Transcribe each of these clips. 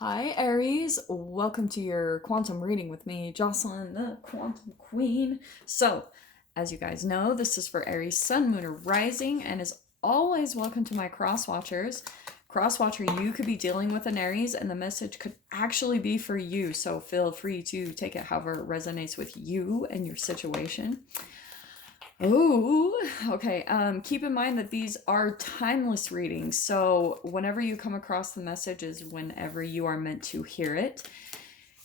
Hi, Aries. Welcome to your quantum reading with me, Jocelyn, the Quantum Queen. So, as you guys know, this is for Aries Sun, Moon, or Rising, and as always, welcome to my cross watchers. Cross watcher, you could be dealing with an Aries, and the message could actually be for you. So, feel free to take it however it resonates with you and your situation. Oh, okay. Keep in mind that these are timeless readings. So whenever you come across the message is whenever you are meant to hear it.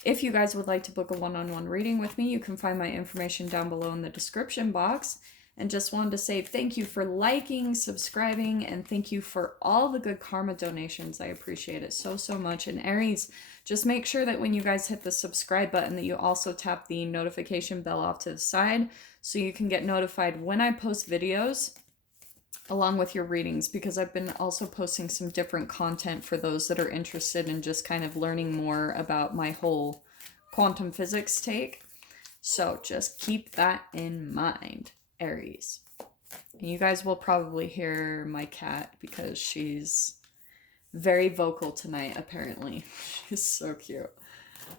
If you guys would like to book a one-on-one reading with me, you can find my information down below in the description box. And just wanted to say thank you for liking, subscribing, and thank you for all the good karma donations. I appreciate it so, so much. And Aries, just make sure that when you guys hit the subscribe button that you also tap the notification bell off to the side so you can get notified when I post videos along with your readings, because I've been also posting some different content for those that are interested in just kind of learning more about my whole quantum physics take. So just keep that in mind, Aries. And you guys will probably hear my cat because she's very vocal tonight, apparently. She's so cute.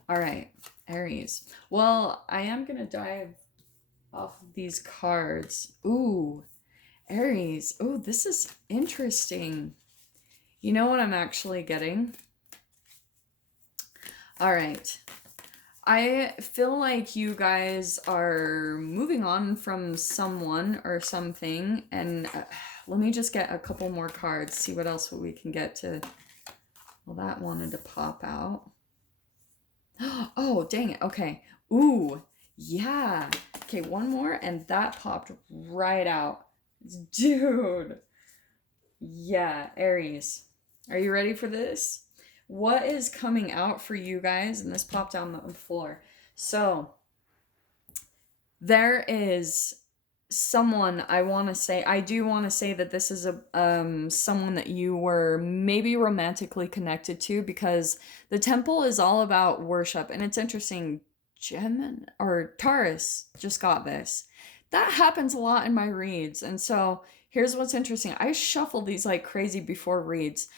All right, Aries. Well, I am going to dive off of these cards. Ooh, Aries. Ooh, this is interesting. You know what I'm actually getting? All right. I feel like you guys are moving on from someone or something, and let me just get a couple more cards, see what else we can get to. Well, that wanted to pop out. Oh, dang it. Okay. Ooh, yeah. Okay, one more, and that popped right out. Dude. Yeah, Aries. Are you ready for this? What is coming out for you guys? And this popped on the floor. So, there is someone I do want to say that this is a someone that you were maybe romantically connected to, because the temple is all about worship. And it's interesting, Gemini or Taurus just got this. That happens a lot in my reads. And so here's what's interesting. I shuffle these like crazy before reads.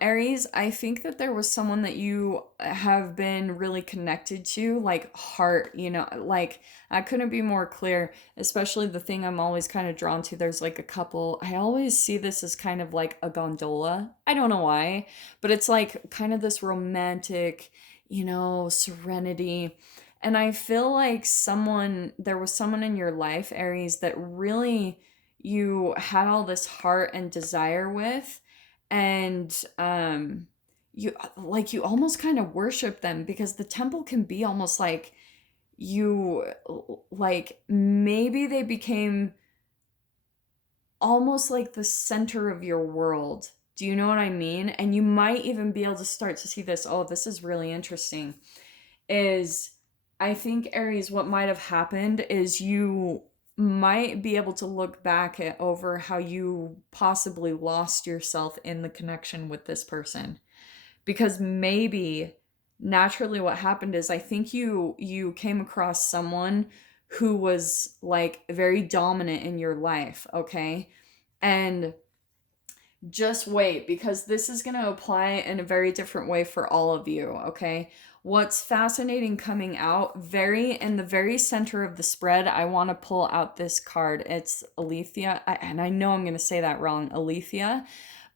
Aries, I think that there was someone that you have been really connected to, like heart, like I couldn't be more clear, especially the thing I'm always kind of drawn to. There's like a couple, I always see this as kind of like a gondola. I don't know why, but it's like kind of this romantic, serenity. And I feel like there was someone in your life, Aries, that really you had all this heart and desire with, and you almost kind of worship them, because the temple can be almost like you, like maybe they became almost like the center of your world. Do you know what I mean? And you might even be able to start to see this. Oh, this is really interesting. Is I think, Aries, what might have happened is you might be able to look back at over how you possibly lost yourself in the connection with this person, because maybe naturally what happened is I think you came across someone who was like very dominant in your life, okay? And just wait, because this is going to apply in a very different way for all of you, okay? What's fascinating coming out, very in the very center of the spread, I want to pull out this card. It's Alethea, and I know I'm going to say that wrong, Alethea,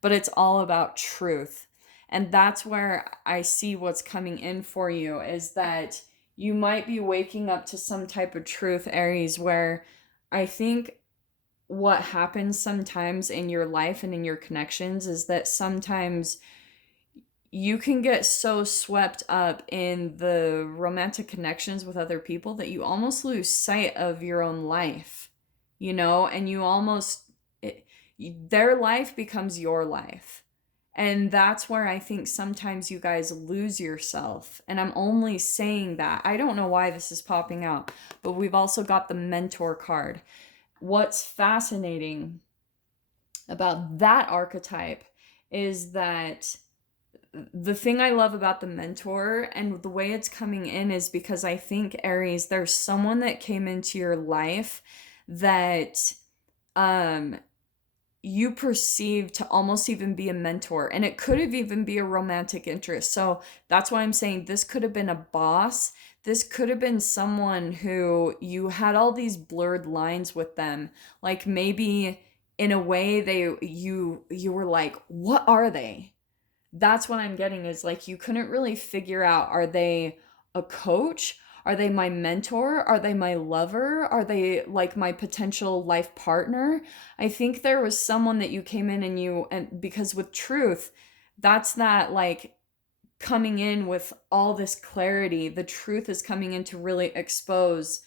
but it's all about truth. And that's where I see what's coming in for you, is that you might be waking up to some type of truth, Aries, where I think what happens sometimes in your life and in your connections is that sometimes you can get so swept up in the romantic connections with other people that you almost lose sight of your own life, and you almost, their life becomes your life. And that's where I think sometimes you guys lose yourself. And I'm only saying that. I don't know why this is popping out, but we've also got the mentor card. What's fascinating about that archetype is that the thing I love about the mentor and the way it's coming in is because I think, Aries, there's someone that came into your life that you perceive to almost even be a mentor, and it could have even be a romantic interest. So that's why I'm saying this could have been a boss. This could have been someone who you had all these blurred lines with them. Like maybe in a way you were like, what are they? That's what I'm getting, is like you couldn't really figure out, are they a coach? Are they my mentor? Are they my lover? Are they like my potential life partner? I think there was someone that you came in and because with truth, that's that like coming in with all this clarity. The truth is coming in to really expose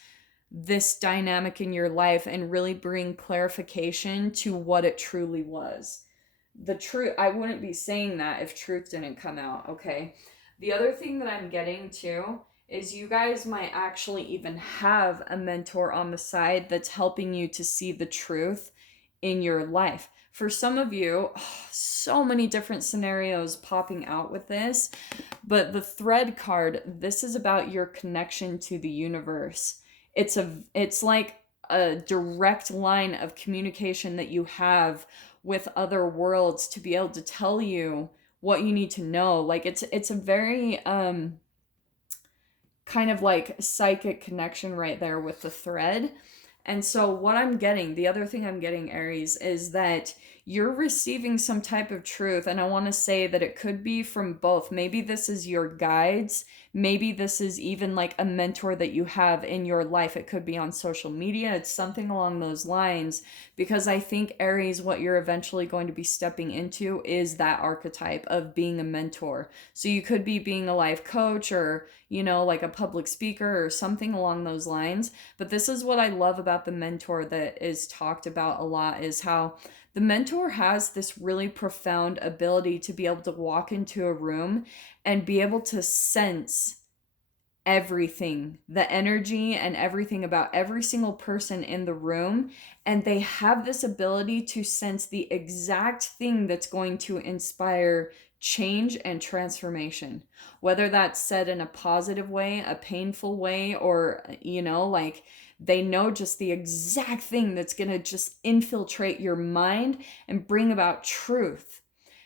this dynamic in your life and really bring clarification to what it truly was. The truth, I wouldn't be saying that if truth didn't come out, okay? The other thing that I'm getting to is you guys might actually even have a mentor on the side that's helping you to see the truth in your life. For some of you, so many different scenarios popping out with this, but the thread card, this is about your connection to the universe. It's like a direct line of communication that you have with other worlds to be able to tell you what you need to know. Like it's a very kind of like psychic connection right there with the thread. And so what I'm getting, the other thing I'm getting, Aries, is that you're receiving some type of truth. And I want to say that it could be from both. Maybe this is your guides. Maybe this is even like a mentor that you have in your life. It could be on social media. It's something along those lines. Because I think, Aries, what you're eventually going to be stepping into is that archetype of being a mentor. So you could be being a life coach, or, you know, like a public speaker or something along those lines. But this is what I love about the mentor that is talked about a lot, is how the mentor has this really profound ability to be able to walk into a room and be able to sense everything, the energy and everything about every single person in the room. And they have this ability to sense the exact thing that's going to inspire change and transformation, whether that's said in a positive way, a painful way, or, you know, like they know just the exact thing that's going to just infiltrate your mind and bring about truth.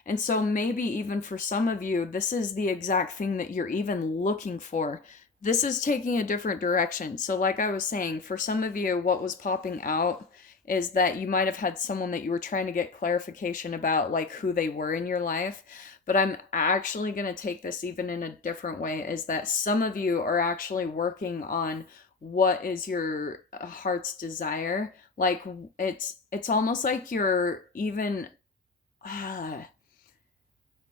And so maybe even for some of you, this is the exact thing that you're even looking for. This is taking a different direction. So like I was saying, for some of you, what was popping out is that you might have had someone that you were trying to get clarification about, like who they were in your life. But I'm actually going to take this even in a different way, is that some of you are actually working on what is your heart's desire. Like it's almost like you're even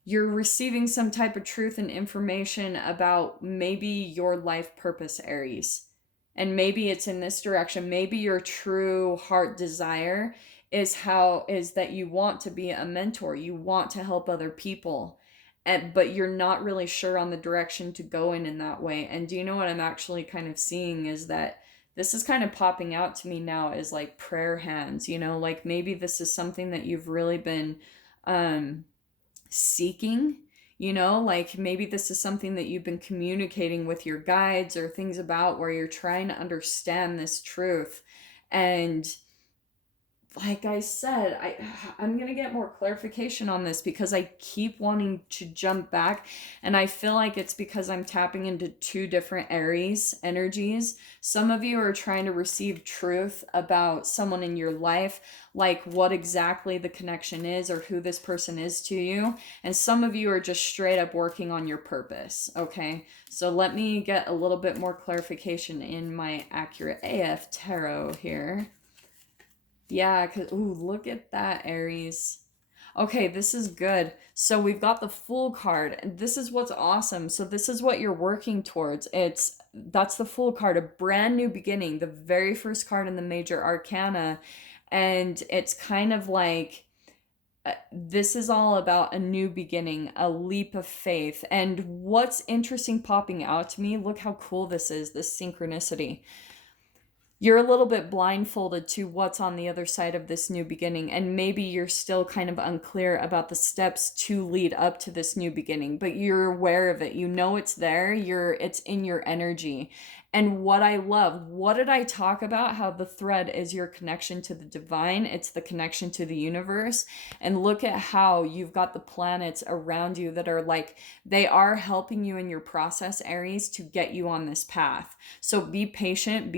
you're receiving some type of truth and information about maybe your life purpose, Aries. And maybe it's in this direction. Maybe your true heart desire is that you want to be a mentor. You want to help other people. But you're not really sure on the direction to go in that way. And do you know what I'm actually kind of seeing is that this is kind of popping out to me now as like prayer hands, you know, like maybe this is something that you've really been seeking, you know, like maybe this is something that you've been communicating with your guides or things about, where you're trying to understand this truth. And like I said, I'm going to get more clarification on this, because I keep wanting to jump back, and I feel like it's because I'm tapping into two different Aries energies. Some of you are trying to receive truth about someone in your life, like what exactly the connection is or who this person is to you. And some of you are just straight up working on your purpose, okay? So let me get a little bit more clarification in my Accurate AF Tarot here. Yeah, because, ooh, look at that, Aries. Okay, this is good. So we've got the Fool card, and this is what's awesome. So this is what you're working towards. That's the Fool card, a brand new beginning, the very first card in the major arcana. And it's kind of like, this is all about a new beginning, a leap of faith. And what's interesting popping out to me, look how cool this is, this synchronicity. You're a little bit blindfolded to what's on the other side of this new beginning, and maybe you're still kind of unclear about the steps to lead up to this new beginning, but you're aware of it. You know it's there. It's in your energy. And what I love, what did I talk about? How the thread is your connection to the divine, it's the connection to the universe. And look at how you've got the planets around you that are like, they are helping you in your process, Aries, to get you on this path. So be patient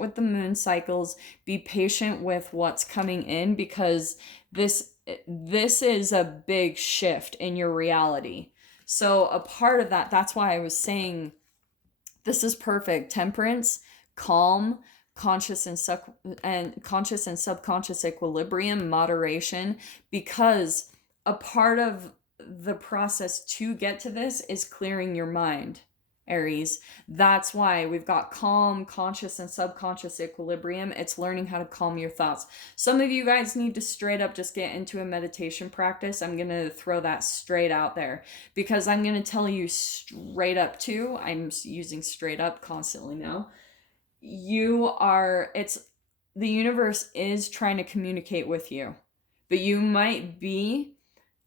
with the moon cycles, be patient with what's coming in, because this is a big shift in your reality. So a part of that, that's why I was saying this is perfect. Temperance, calm, conscious and subconscious equilibrium, moderation, because a part of the process to get to this is clearing your mind, Aries. That's why we've got calm, conscious, and subconscious equilibrium. It's learning how to calm your thoughts. Some of you guys need to straight up just get into a meditation practice. I'm going to throw that straight out there, because I'm going to tell you straight up too. I'm using straight up constantly now. The universe is trying to communicate with you, but you might be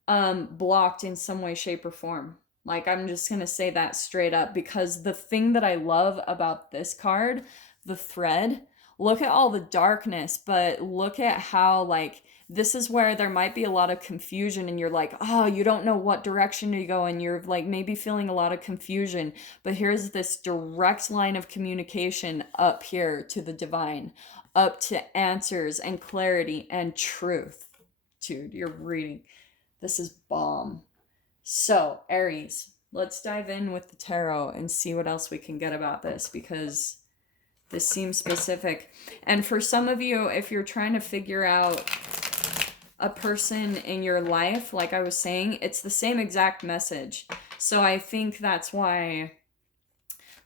blocked in some way, shape, or form. Like, I'm just going to say that straight up, because the thing that I love about this card, the thread, look at all the darkness, but look at how, like, this is where there might be a lot of confusion, and you're like, oh, you don't know what direction to go, and you're like maybe feeling a lot of confusion. But here's this direct line of communication up here to the divine, up to answers and clarity and truth. Dude, you're reading. This is bomb. So, Aries, let's dive in with the tarot and see what else we can get about this, because this seems specific. And for some of you, if you're trying to figure out a person in your life, like I was saying, it's the same exact message. So I think that's why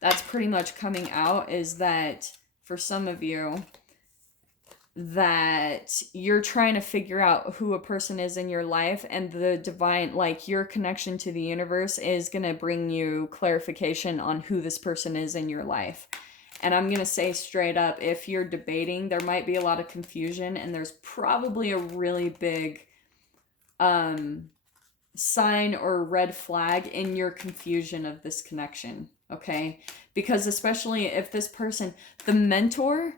that's pretty much coming out, is that for some of you, that you're trying to figure out who a person is in your life, and the divine, like your connection to the universe, is going to bring you clarification on who this person is in your life. And I'm going to say straight up, if you're debating, there might be a lot of confusion, and there's probably a really big sign or red flag in your confusion of this connection, okay? Because especially if this person, a mentor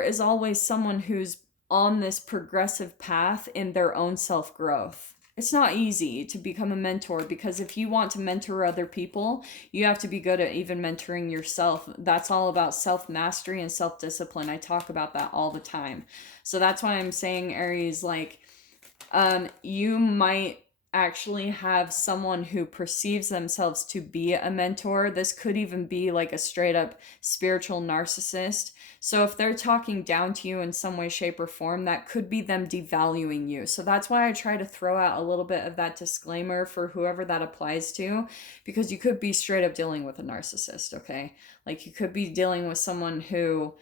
is always someone who's on this progressive path in their own self-growth. It's not easy to become a mentor, because if you want to mentor other people, you have to be good at even mentoring yourself. That's all about self-mastery and self-discipline. I talk about that all the time. So that's why I'm saying, Aries, like, you might actually have someone who perceives themselves to be a mentor. This could even be like a straight up spiritual narcissist. So if they're talking down to you in some way, shape, or form, that could be them devaluing you. So that's why I try to throw out a little bit of that disclaimer for whoever that applies to, because you could be straight up dealing with a narcissist, okay? Like, you could be dealing with someone who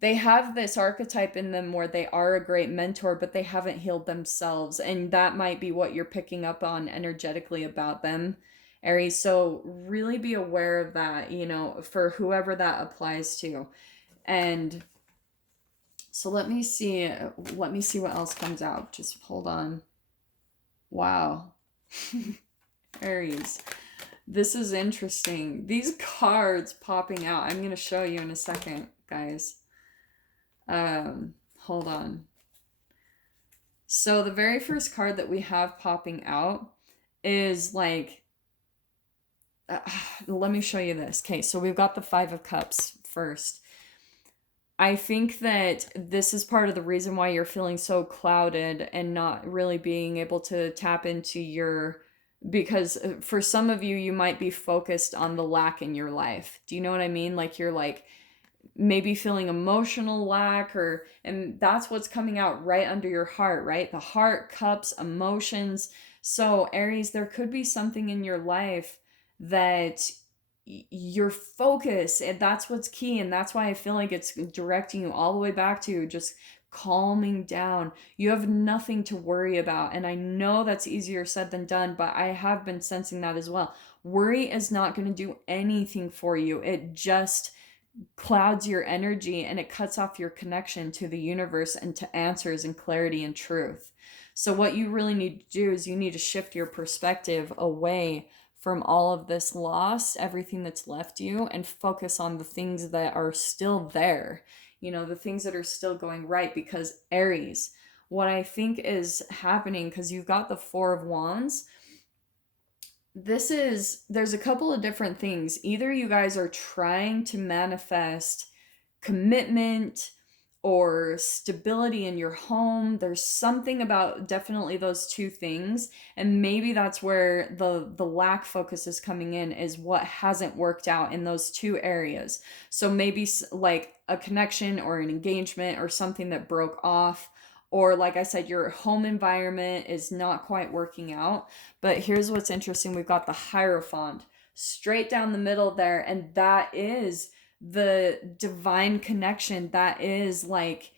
they have this archetype in them where they are a great mentor, but they haven't healed themselves. And that might be what you're picking up on energetically about them, Aries. So really be aware of that, for whoever that applies to. And so let me see what else comes out. Just hold on. Wow. Aries. This is interesting. These cards popping out. I'm going to show you in a second, guys. Hold on. So the very first card that we have popping out is like, let me show you this. Okay, so we've got the Five of Cups first. I think that this is part of the reason why you're feeling so clouded and not really being able to tap into because for some of you, you might be focused on the lack in your life. Do you know what I mean? Like, you're like, maybe feeling emotional lack, and that's what's coming out right under your heart, right? The heart, cups, emotions. So Aries, there could be something in your life that your focus, and that's what's key. And that's why I feel like it's directing you all the way back to just calming down. You have nothing to worry about. And I know that's easier said than done, but I have been sensing that as well. Worry is not going to do anything for you. It just clouds your energy, and it cuts off your connection to the universe and to answers and clarity and truth. So what you really need to do is you need to shift your perspective away from all of this loss, everything that's left you, and focus on the things that are still there, you know, the things that are still going right. Because Aries, what I think is happening, because you've got the Four of Wands, there's a couple of different things. Either you guys are trying to manifest commitment or stability in your home. There's something about definitely those two things, and maybe that's where the lack focus is coming in, is what hasn't worked out in those two areas. So maybe like a connection or an engagement or something that broke off, or like I said, your home environment is not quite working out. But here's what's interesting. We've got the Hierophant straight down the middle there, and that is the divine connection. That is like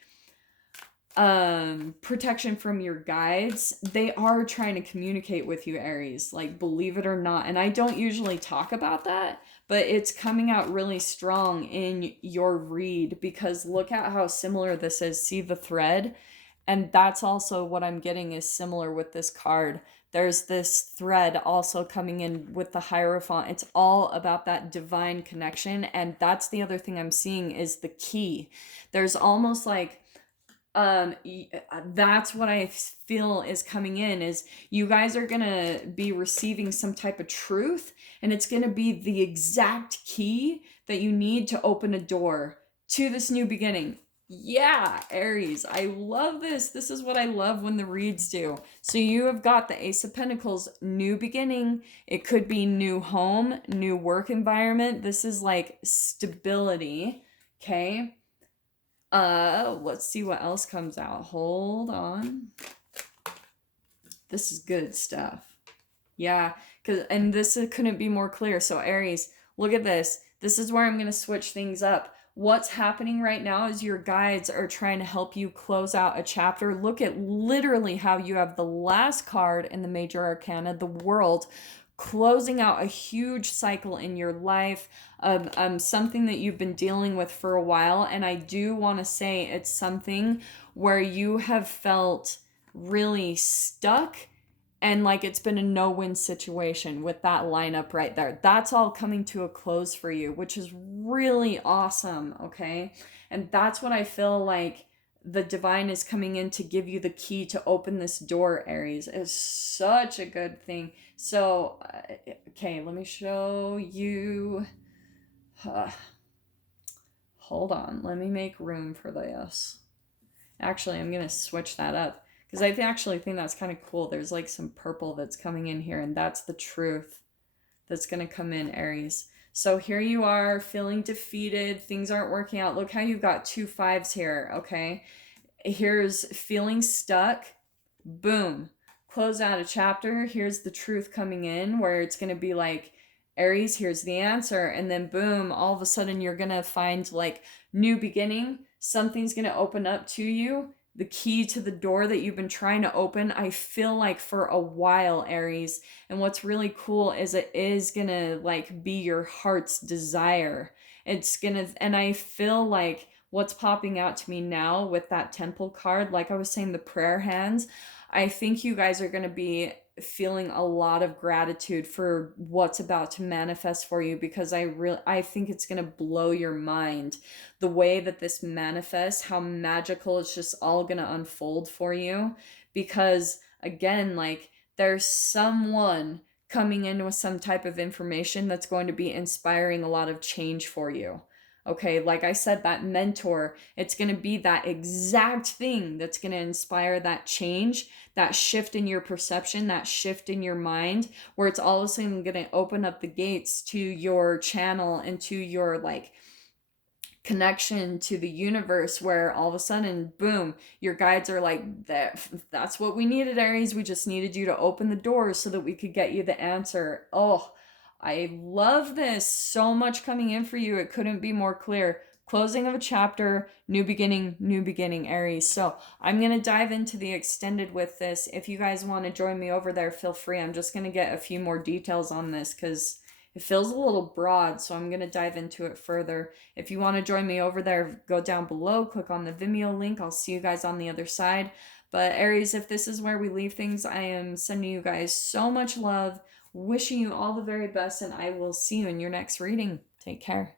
protection from your guides. They are trying to communicate with you, Aries, like, believe it or not. And I don't usually talk about that, but it's coming out really strong in your read, because look at how similar this is. See the thread? And that's also what I'm getting is similar with this card. There's this thread also coming in with the Hierophant. It's all about that divine connection. And that's the other thing I'm seeing is the key. There's almost like, that's what I feel is coming in, is you guys are gonna be receiving some type of truth, and it's gonna be the exact key that you need to open a door to this new beginning. Yeah, Aries, I love this. This is what I love when the reads do. So you have got the Ace of Pentacles, new beginning. It could be new home, new work environment. This is like stability, okay? Let's see what else comes out. Hold on. This is good stuff. Yeah, and this couldn't be more clear. So Aries, look at this. This is where I'm going to switch things up. What's happening right now is your guides are trying to help you close out a chapter. Look at literally how you have the last card in the major arcana, the World, closing out a huge cycle in your life, something that you've been dealing with for a while. And I do want to say it's something where you have felt really stuck and like it's been a no-win situation with that lineup right there. That's all coming to a close for you, which is really awesome, okay? And that's what I feel like the divine is coming in to give you the key to open this door, Aries. It's such a good thing. So, okay, let me show you. Hold on, let me make room for this. Actually, I'm going to switch that up, because I actually think that's kind of cool. There's like some purple that's coming in here, and that's the truth that's going to come in, Aries. So here you are feeling defeated. Things aren't working out. Look how you've got 2 5s here, okay? Here's feeling stuck. Boom. Close out a chapter. Here's the truth coming in, where it's going to be like, Aries, here's the answer. And then boom, all of a sudden you're going to find like new beginning. Something's going to open up to you. The key to the door that you've been trying to open, I feel like for a while, Aries. And what's really cool is it is going to like be your heart's desire. It's going to, and I feel like what's popping out to me now with that Temple card, like I was saying, the prayer hands, I think you guys are going to be feeling a lot of gratitude for what's about to manifest for you, because I think it's going to blow your mind the way that this manifests, how magical it's just all going to unfold for you. Because again, like, there's someone coming in with some type of information that's going to be inspiring a lot of change for you. Okay, like I said, that mentor, it's going to be that exact thing that's going to inspire that change, that shift in your perception, that shift in your mind, where it's all of a sudden going to open up the gates to your channel and to your like connection to the universe, where all of a sudden, boom, your guides are like, that's what we needed, Aries. We just needed you to open the doors so that we could get you the answer. Oh, I love this. So much coming in for you. It couldn't be more clear. Closing of a chapter, new beginning, Aries. So I'm going to dive into the extended with this. If you guys want to join me over there, feel free. I'm just going to get a few more details on this because it feels a little broad, so I'm going to dive into it further. If you want to join me over there, go down below, click on the Vimeo link. I'll see you guys on the other side. But Aries, if this is where we leave things, I am sending you guys so much love. Wishing you all the very best, and I will see you in your next reading. Take care.